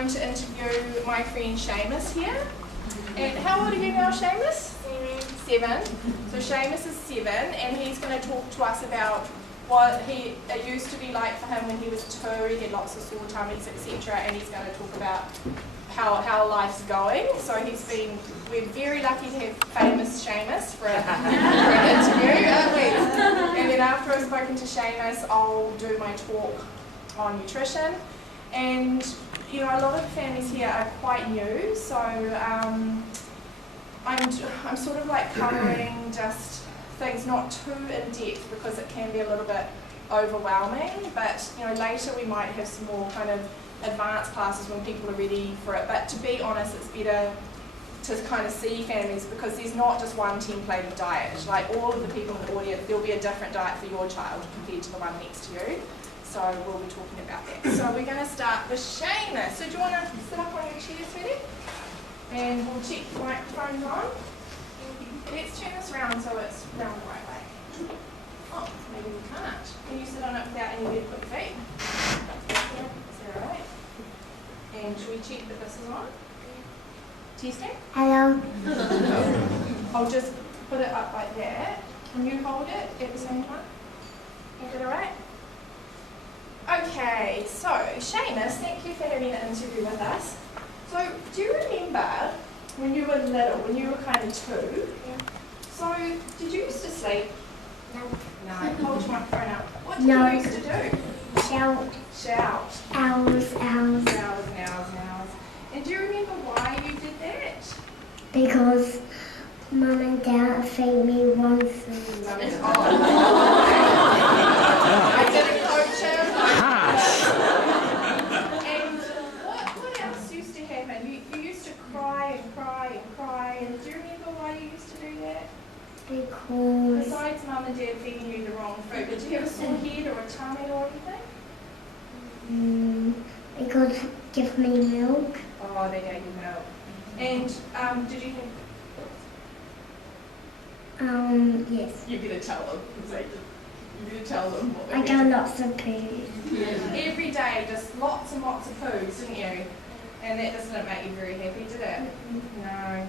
going to interview my friend Shamus here. And how old are you now, Shamus? 7. So Shamus is 7, and he's going to talk to us about what it used to be like for him when he was 2. He had lots of sore tummies, etc. And he's going to talk about how life's going. So we're very lucky to have famous Shamus for an interview, aren't we? And then after I've spoken to Shamus, I'll do my talk on nutrition. And you know, a lot of the families here are quite new, so I'm sort of like covering just things not too in depth because it can be a little bit overwhelming. But you know, later we might have some more kind of advanced classes when people are ready for it. But to be honest, it's better to kind of see families because there's not just one templated diet. Like all of the people in the audience, there'll be a different diet for your child compared to the one next to you. So we'll be talking about that. So we're going to start with Shamus. So do you want to sit up on your chair, sweetie? And we'll check the microphone's on. Let's turn this round so it's round the right way. Oh, maybe we can't. Can you sit on it without any adequate feet? Yeah, is that alright? And should we check that this is on? Testing? Hello. I'll just put it up like that. Can you hold it at the same time? Is that alright? Okay, so Shamus, thank you for having an interview with us. So, do you remember when you were little, when you were kind of 2? Yeah. So, did you used to sleep? No. No. Hold your microphone up. What did you used to do? Shout. Shout. Owls. Hours and hours and hours. And do you remember why you did that? Because Mum and Dad feed me once. I didn't coach him. And what else used to happen? You used to cry and cry and cry. And do you remember why you used to do that? Because Besides Mum and Dad feeding you the wrong food, did you have a sore head or a tummy or anything? because give me milk. Oh, they gave you milk. And did you have... Yes. You better tell them. You better tell them what I got lots of food. Every day, just lots and lots of food, didn't you? And that just didn't make you very happy, did it? No.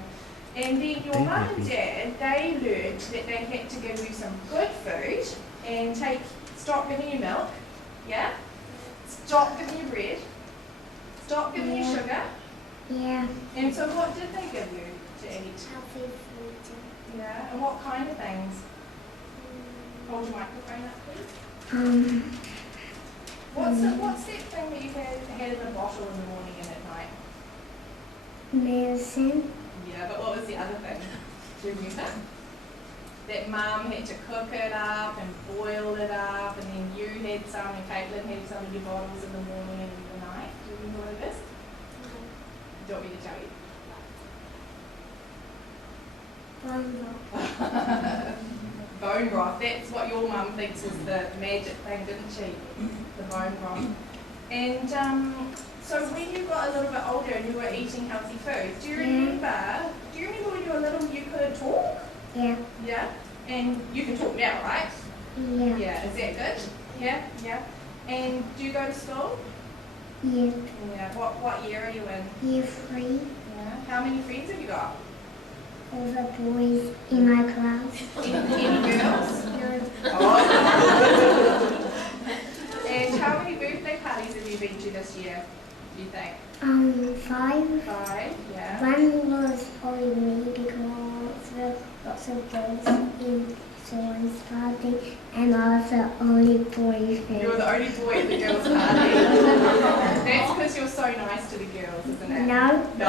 And then your mum and dad, they learned that they had to give you some good food and stop giving you milk, yeah? Stop giving you bread, stop giving you sugar. Yeah. And so what did they give you to eat? Healthy food. Yeah, and what kind of things? Hold your microphone up, please. What's that thing that you had in a bottle in the morning and at night? Medicine. Yeah, but what was the other thing? Do you remember? That Mum had to cook it up and boil it up, and then you had some, and Caitlin had some of your bottles in the morning and in the night. Do you remember what it is? Do you want me to tell you? Bone broth. That's what your mum thinks is the magic thing, didn't she? The bone broth. And so when you got a little bit older and you were eating healthy food, do you remember when you were little you could talk? Yeah. Yeah? And you can talk now, right? Yeah. Yeah. Is that good? Yeah? Yeah. And do you go to school? Yeah. Yeah. What year are you in? Year 3. Yeah. How many friends have you got? All the boys in my class. Any girls? No. Oh. And how many birthday parties have you been to this year, do you think? 5. 5, yeah. One was only me because there were lots of girls in someone's party, and I was the only boy friend. You were the only boy at the girls' party. That's because you're so nice to the girls, isn't it? No. No?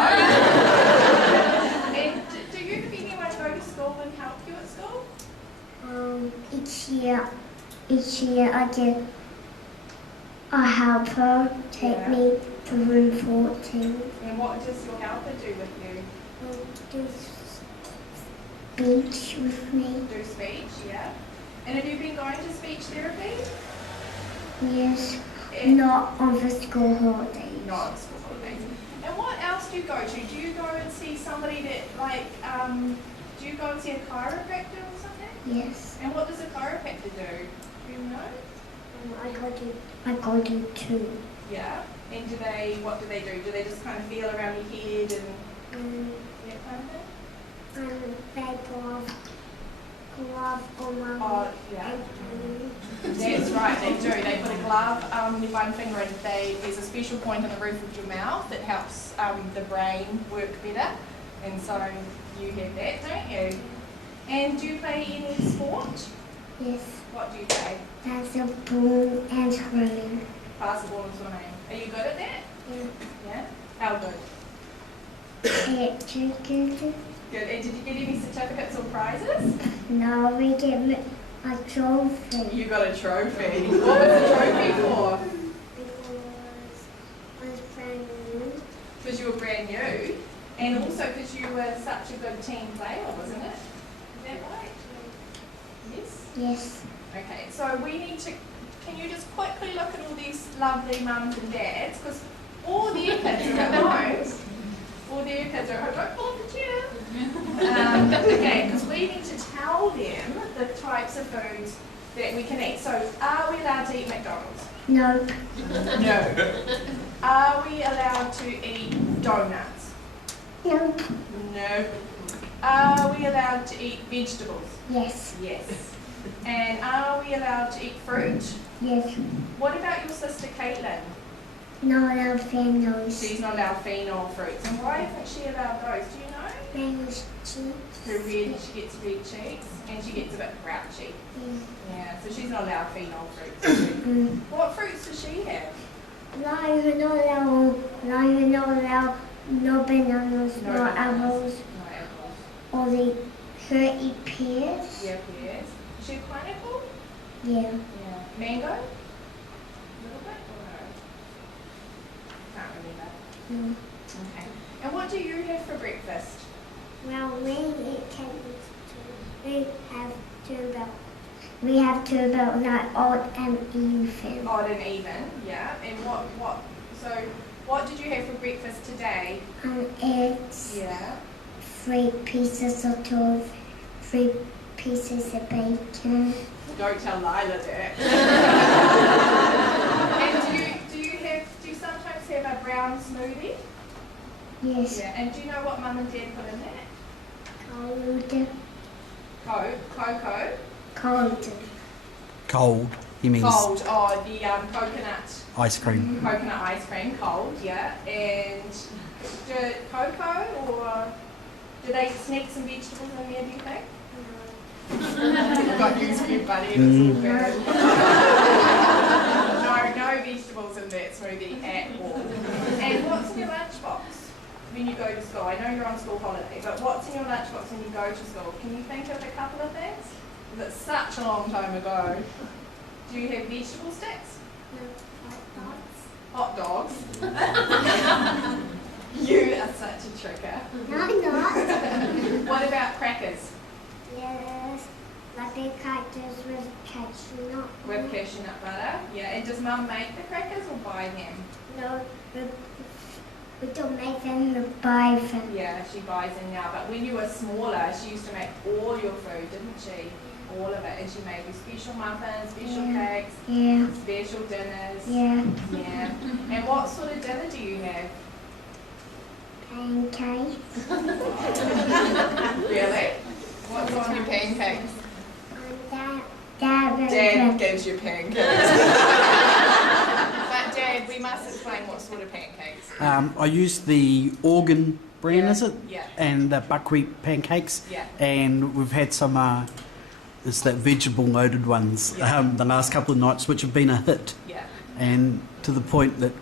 And do you have anyone go to school and help you at school? Each year I get a helper take me to room 14. And what does your helper do with you? Do speech with me. Do speech, yeah. And have you been going to speech therapy? Yes. Not on the school holidays. Not on school holidays. And what else do you go to? Do you go and see somebody that, like, do you go and see a chiropractor or something? Yes. And what does a chiropractor do? Do you know? I go to 2. Yeah. And what do they do? Do they just kind of feel around your head and that kind of thing? They glove on my Oh, yeah. That's right, they do. They put a glove with one finger and there's a special point on the roof of your mouth that helps the brain work better. And so you have that, don't you? And do you play any sport? Yes. What do you play? Basketball and swimming. Basketball and swimming. Are you good at that? Yeah. Yeah? How good? Good. Good. And did you get any certificates or prizes? No, we get a trophy. You got a trophy. What was the trophy for? Because I was brand new. Because you were brand new. And also because you were such a good team player, wasn't it? Is that right? Yes? Yes. Okay, so we need to, can you just quickly look at all these lovely mums and dads? Because all their kids are at home. All their kids are at home. Don't pull up the chair. Okay, because we need to tell them the types of foods that we can eat. So are we allowed to eat McDonald's? No. No. Are we allowed to eat donuts? No. No. Are we allowed to eat vegetables? Yes. Yes. And are we allowed to eat fruit? Yes. What about your sister Caitlin? No, no fingers. She's not allowed phenol fruits. And why isn't she allowed those? Do you know? Mangoes, cheeks. Her red, she gets red cheeks and she gets a bit grouchy. Yeah, so she's not allowed phenol fruits. Is she? What fruits does she have? No, you're not allowed. No, you're not allowed. No bananas, no apples. No apples. Or her eat pears. Yeah, pears. Is she a pineapple? Yeah. Yeah. Mango? A little bit or no? Can't remember. No. Okay. And what do you have for breakfast? Well, we have two about like odd and even. Odd and even, yeah. And what did you have for breakfast today? Eggs. Yeah. 3 pieces of toast. 3 pieces of bacon. Don't tell Lila that. And do you sometimes have a brown smoothie? Yes. Yeah. And do you know what Mum and Dad put in that? Cocoa. Cold, he means Cold. Oh, the coconut. ice cream. Coconut ice cream, cold, yeah. And cocoa, or do they sneak some vegetables in there, do you think? I've got news for you, buddy. It's all good. No vegetables in that smoothie at all. And what's in your lunchbox when you go to school? I know you're on school holiday, but what's in your lunchbox when you go to school? Can you think of a couple of things? Because it's such a long time ago. Do you have vegetable sticks? No, Hot dogs? You are such a tricker. No, I'm not. What about crackers? Yes. Like big crackers with cashew nut. With cashew nut butter? Yeah. And does Mum make the crackers or buy them? No, we don't make them, we buy them. Yeah, she buys them now. But when you were smaller, she used to make all your food, didn't she? All of it. And she made you special muffins, special cakes, Yeah. special dinners. Yeah. Yeah. And what sort of dinner do you have? Pancakes. Really? What's on your pancakes? Dad gives you pancakes. But Dad, we must explain what sort of pancakes. I use the organ brand, is it? Yeah. And the buckwheat pancakes. Yeah. And we've had some, it's that vegetable loaded ones the last couple of nights, which have been a hit. Yeah. And to the point that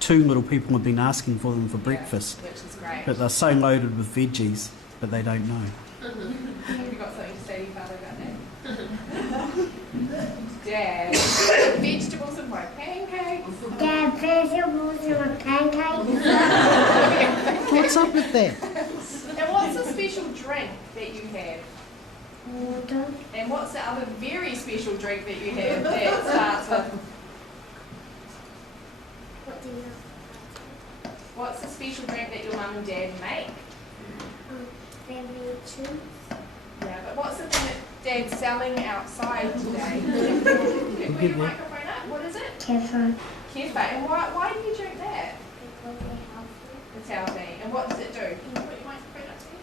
2 little people have been asking for them for breakfast. Which is great. But they're so loaded with veggies, but they don't know. Have you got something to say to your father about that? Dad, vegetables in my pancakes. Dad, vegetables in my pancakes. What's up with that? And what's a special drink that you have? Water. And what's the other very special drink that you have that starts with? What do you know? What's the special drink that your mum and dad make? Berry juice. Yeah, but what's the thing that Dad's selling outside today? Put your microphone up. What is it? Kefir. Kefir. And why do you drink that? Because they're healthy. It's healthy. And what does it do? Can you put your microphone up to you?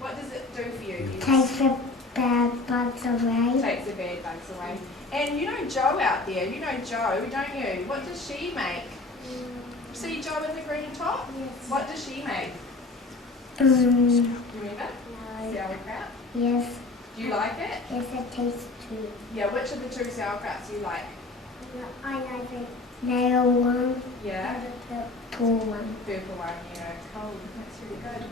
What does it do for you? Takes the bad bugs away. Takes the bad bugs away. And you know Jo out there, you know Jo, don't you? What does she make? See Jo in the green top? Yes. What does she make? No. You remember? Sauerkraut. Yes. Do you like it? Yes, it tastes too. Yeah, which of the two sauerkrauts do you like? I like the nail one. Yeah. And the purple one. Purple one, yeah, cold. That's really good.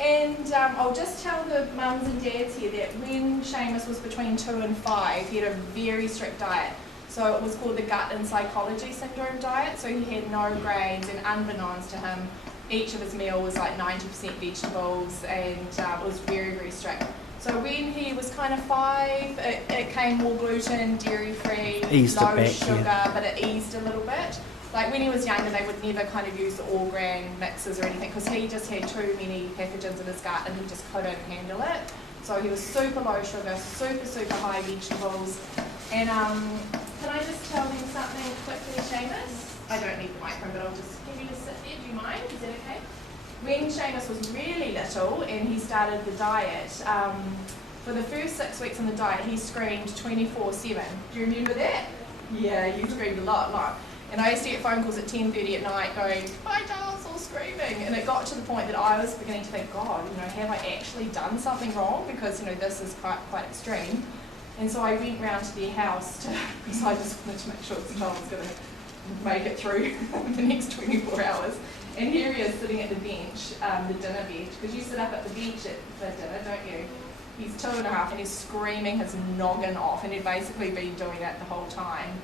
And I'll just tell the mums and dads here that when Shamus was between 2 and 5, he had a very strict diet. So it was called the gut and psychology syndrome diet. So he had no grains, and unbeknownst to him, each of his meal was like 90% vegetables, and it was very, very strict. So when he was kind of 5, it came more gluten, dairy-free, low sugar, but it eased a little bit. Like when he was younger, they would never kind of use the all-grain mixes or anything because he just had too many pathogens in his gut and he just couldn't handle it. So he was super low sugar, super, super high vegetables. And can I just tell them something quickly, Shamus? I don't need the microphone, but I'll just, can you just sit there, do you mind? Is that okay? When Shamus was really little and he started the diet, for the first 6 weeks on the diet, he screamed 24/7. Do you remember that? Yeah, you screamed a lot. And I used to get phone calls at 10:30 at night going, my child's all screaming. And it got to the point that I was beginning to think, God, have I actually done something wrong? Because, this is quite extreme. And so I went round to their house because I just wanted to make sure the child was going to make it through the next 24 hours. And here he is sitting at the bench, the dinner bench, because you sit up at the bench for dinner, don't you? He's 2.5 and he's screaming his noggin off, and he'd basically been doing that the whole time.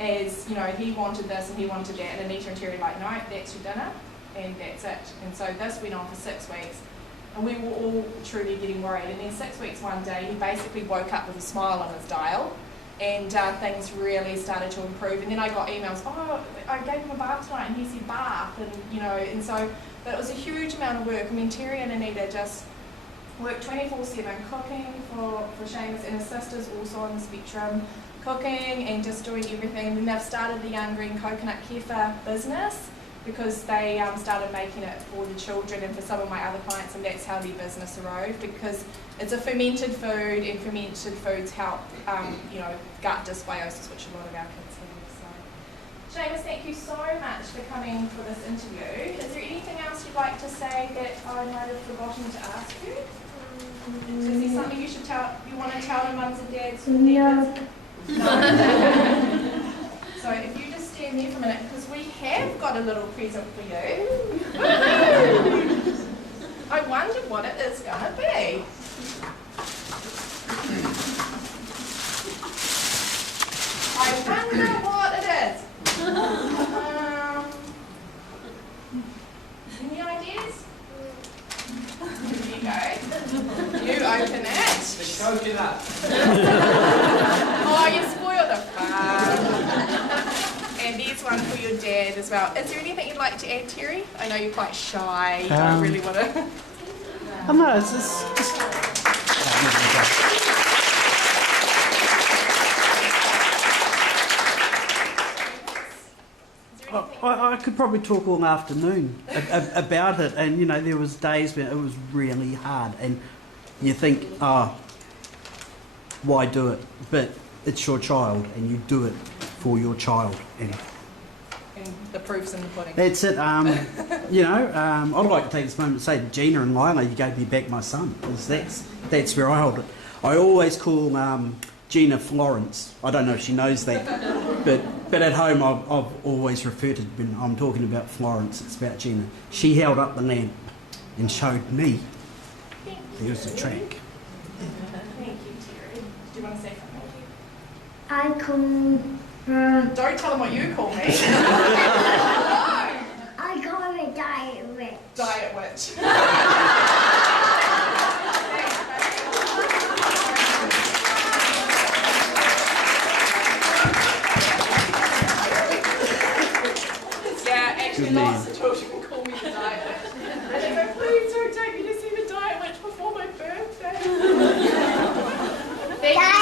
As, he wanted this and he wanted that, and Anita and Terry were like, no, that's your dinner, and that's it. And so this went on for 6 weeks, and we were all truly getting worried. And then 6 weeks one day, he basically woke up with a smile on his dial, and things really started to improve. And then I got emails, oh, I gave him a bath tonight, and he said bath, and and so, but it was a huge amount of work. I mean, Terry and Anita just worked 24/7 cooking for Shamus, and his sister's also on the spectrum, cooking and just doing everything. And then they've started the Young Green Coconut Kefir business because they started making it for the children and for some of my other clients, and that's how their business arose, because it's a fermented food, and fermented foods help gut dysbiosis, which a lot of our kids have. So, Shamus, thank you so much for coming for this interview. Is there anything else you'd like to say that I might have forgotten to ask you? Is there something you want to tell the mums and dads? No. No. So if you just stand there for a minute, because we have got a little present for you. I wonder what it is going to be. I wonder what it is. Any ideas? Here you go. You open it. The coconut. Oh, you spoiled the fun. And there's one for your dad as well. Is there anything you'd like to add, Terry? I know you're quite shy. You don't really want to. Oh no, it's just I could probably talk all afternoon about it, and there was days when it was really hard, and you think, why do it? But it's your child, and you do it for your child, and the proof's in the pudding. that's it. I'd like to take this moment to say to Gina and Lila, you gave me back my son, because that's where I hold it. I always call Gina Florence. I don't know if she knows that, but at home I've always referred to, when I'm talking about Florence, it's about Gina. She held up the lamp and showed me there's the track. Thank you, Terry. Do you want to say something? I come from... Don't tell them what you call me. I call it Diet Rich. Diet witch. Yeah, actually lots of children